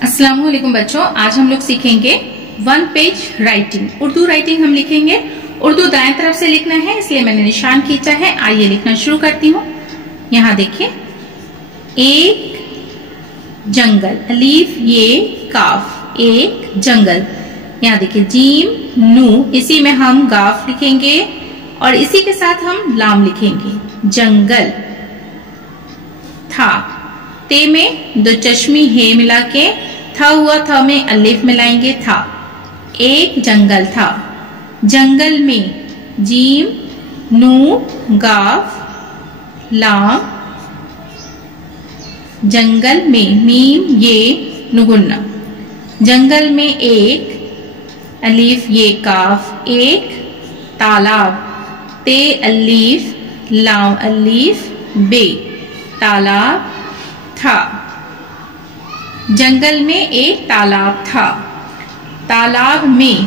अस्सलाम वालेकुम बच्चों, आज हम लोग सीखेंगे one page writing. Urdu writing हम लिखेंगे। उर्दू दाएं तरफ से लिखना है, इसलिए मैंने निशान खींचा है। आइए लिखना शुरू करती हूँ। यहाँ देखिए, एक जंगल, अलीफ ये काफ, एक जंगल। यहाँ देखिए जीम नू, इसी में हम गाफ लिखेंगे और इसी के साथ हम लाम लिखेंगे। जंगल। था, ते में दो चश्मी हे मिला के था हुआ, था में अलिफ मिलाएंगे, था। एक जंगल था। जंगल में जीम नू गाफ लाम। जंगल में मीम ये नुगुन्ना। जंगल में एक अलिफ ये काफ, एक तालाब, ते अलिफ लाम अलिफ बे, तालाब था। जंगल में एक तालाब था। तालाब में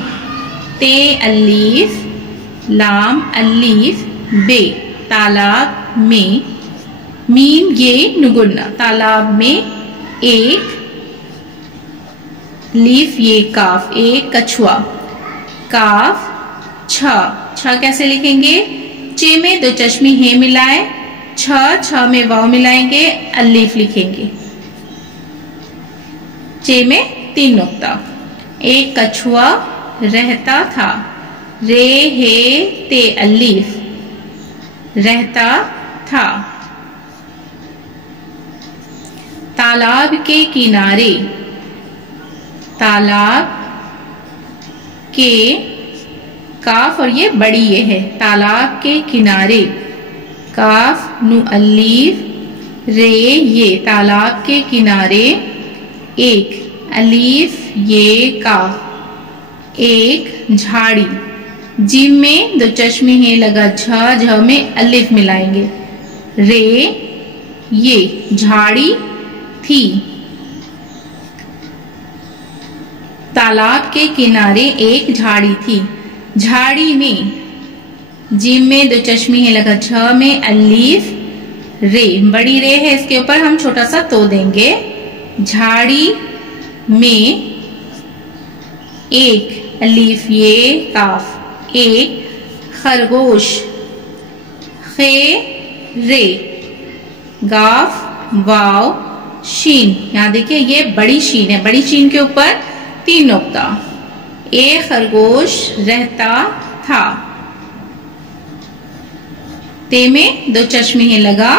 ते अलिफ लाम अलिफ बे, तालाब में मीम ये नुगुन्ना। तालाब में एक लीफ ये काफ, एक कछुआ। काफ छ कैसे लिखेंगे? चे में दो चश्मी हे मिलाए, छ में वाव मिलाएंगे, अलिफ लिखेंगे। चे में तीन नुक्ता। एक कछुआ रहता था, रे हे ते अलिफ रहता था। तालाब के किनारे, तालाब के काफ और ये बड़ी ये है, तालाब के किनारे, काफ नु अलिफ रे ये, तालाब के किनारे एक अलिफ ये काफ, एक झाड़ी। जिम में दो चश्मे हैं लगा, झ में अलिफ मिलाएंगे, रे ये झाड़ी थी। तालाब के किनारे एक झाड़ी थी। झाड़ी में जिम में दो चश्मी है लगा, झ में अलिफ रे, बड़ी रे है, इसके ऊपर हम छोटा सा तो देंगे। झाड़ी में एक अलिफ ये काफ, एक खरगोश, खे रे गाफ वाव शीन। यहाँ देखिए ये बड़ी शीन है, बड़ी शीन के ऊपर तीन नुक्ता। एक खरगोश रहता था। ते में दो चश्मे हैं लगा,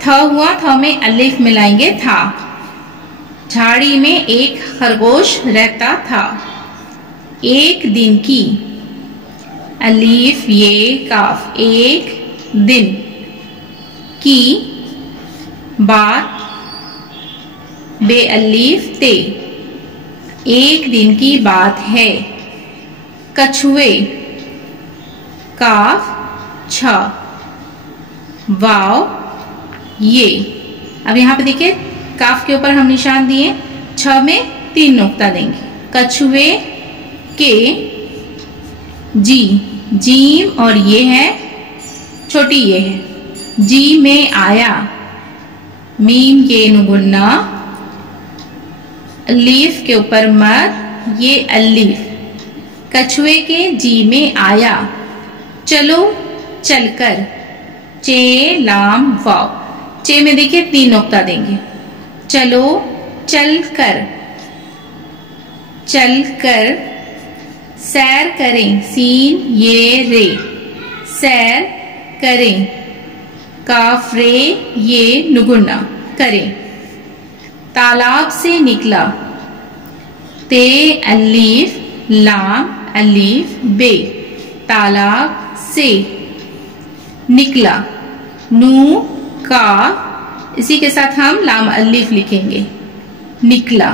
था हुआ, था में अलिफ मिलाएंगे, था। झाड़ी में एक खरगोश रहता था। एक दिन की, अलिफ ये काफ, एक दिन की बात, बे अलिफ ते, एक दिन की बात है। कछुए, काफ छ वाव ये। अब यहाँ पे देखिए काफ के ऊपर हम निशान दिए, छ में तीन नुक्ता देंगे। कछुए के जी, जीम और ये है छोटी ये है, जी में आया, मीम ये नुगुन्ना, अलिफ के ऊपर मद ये अलिफ। कछुए के जी में आया, चलो चलकर, चे लाम वाव। चे में देखिए तीन नुक्ता देंगे, चलो चलकर, चलकर सैर करें, सीन ये रे, सैर करें, काफ रे ये नुगुन्ना, करें। तालाब से निकला, ते अलिफ लाम अलिफ बे, तालाब से निकला, नू का, इसी के साथ हम लाम अलिफ लिखेंगे, निकला।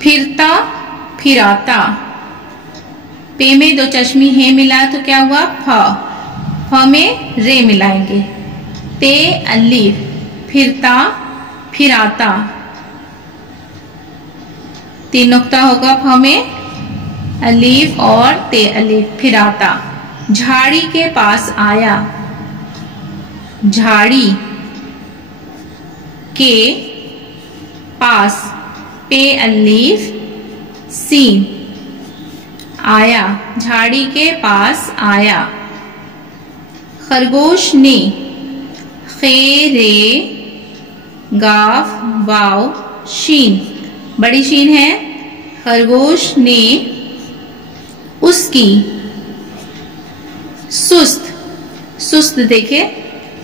फिरता फिराता, पे में दो चश्मी हे मिला तो क्या हुआ? फ में रे मिलाएंगे, ते अलिफ, फिरता फिराता, तीन नुक्ता होगा, फ में अलिफ और ते अलिफ, फिराता। झाड़ी के पास आया, झाड़ी के पास, पे अलीफ सीन, आया, झाड़ी के पास आया। खरगोश ने, खे रे गाफ वाव शीन, बड़ी शीन है। खरगोश ने उसकी, सुस्त, सुस्त देखे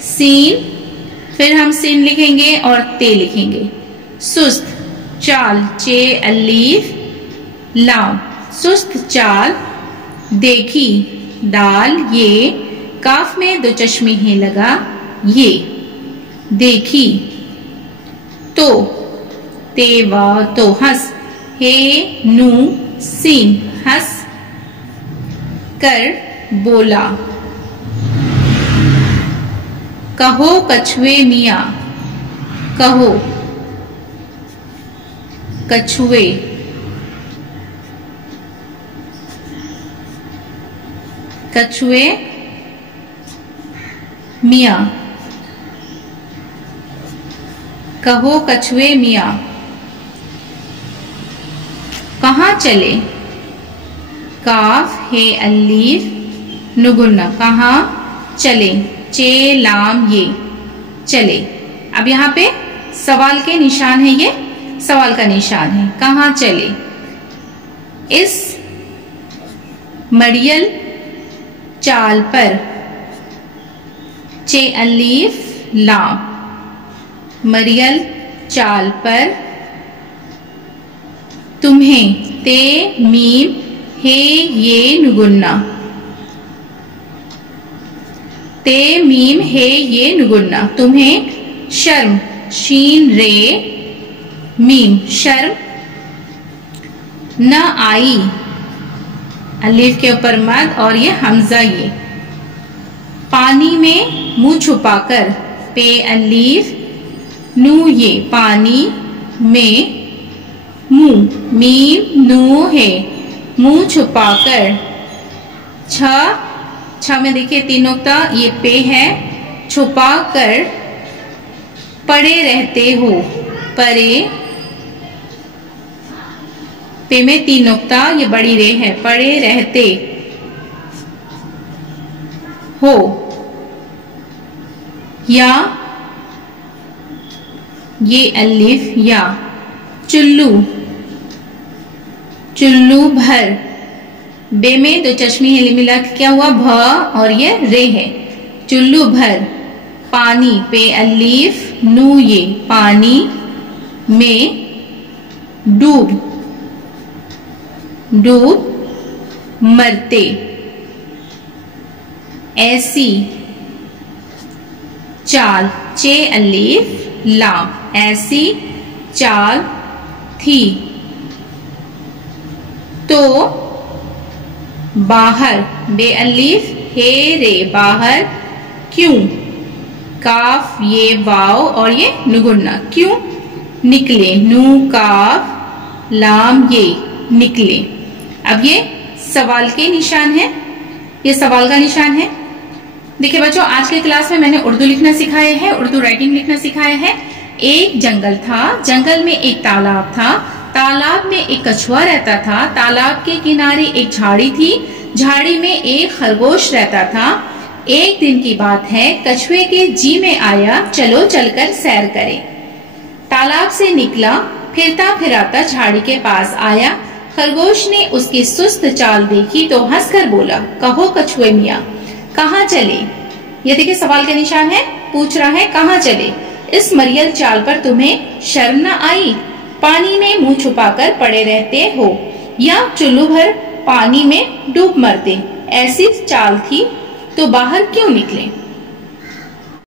सीन, फिर हम सीन लिखेंगे और ते लिखेंगे। सुस्त चाल, चे अलीफ लाम, सुस्त चाल। देखी दाल ये, काफ में दो चश्मे हैं लगा ये, देखी। तो ते वा तो, हंस, हे नू सीन, हंस कर बोला। कहो कछुए मियाँ, कहो कछुए, कछुए मियाँ, कहो कछुए मियाँ। कहाँ चले, काफ हे अलीफ नुगुन्ना, कहाँ चले, चे लाम ये, चले। अब यहाँ पे सवाल के निशान है, ये सवाल का निशान है, कहाँ चले। इस मरियल चाल पर, चे अलीफ लाम, मरियल चाल पर। तुम्हें, ते मीम हे ये नुगुन्ना, ते मीम हे ये नुगुन्ना। तुम्हें शर्म, शीन रे मीम, शर्म न आई, अलीफ के ऊपर मद और ये हमजा ये। पानी में मुंह छुपाकर, पे अलीफ नू ये, पानी में मुंह, मीम नू है, मुंह छुपाकर। छ में देखिए 3 नुक्ता, ये पे है, छुपाकर पड़े रहते हो, परे, पे में 3 नुक्ता, ये बड़ी रे है, पड़े रहते हो। या ये अलिफ या। चुल्लू, चुल्लू भर, बे में 2 चश्मी है मिला क्या हुआ, भ और ये रे है। चुल्लू भर। पानी, पे अलिफ नू ये, पानी में डूब, डूब मरते। ऐसी चाल, चे अलिफ लाम, ऐसी चाल थी। तो बाहर, बे अलिफ हे रे, बाहर क्यों, काफ ये वाव और ये नुगुन्ना, क्यों निकले, नू काफ लाम ये, निकले। अब ये सवाल के निशान है, ये सवाल का निशान है। देखिए बच्चों, आज के क्लास में मैंने उर्दू लिखना सिखाया है, उर्दू राइटिंग लिखना सिखाया है। एक जंगल था, जंगल में एक तालाब था, तालाब में एक कछुआ रहता था, तालाब के किनारे एक झाड़ी थी, झाड़ी में एक खरगोश रहता था। एक दिन की बात है, कछुए के जी में आया, चलो चलकर सैर करें। तालाब से निकला, फिरता फिराता झाड़ी के पास आया। खरगोश ने उसकी सुस्त चाल देखी तो हंसकर बोला, कहो कछुए मियाँ कहाँ चले। ये देखिए सवाल का निशान है, पूछ रहा है कहाँ चले। इस मरियल चाल पर तुम्हें शर्म न आई, पानी में मुंह छुपाकर पड़े रहते हो, या चुल्लू भर पानी में डूब मरते। ऐसी चाल थी तो बाहर क्यों निकले।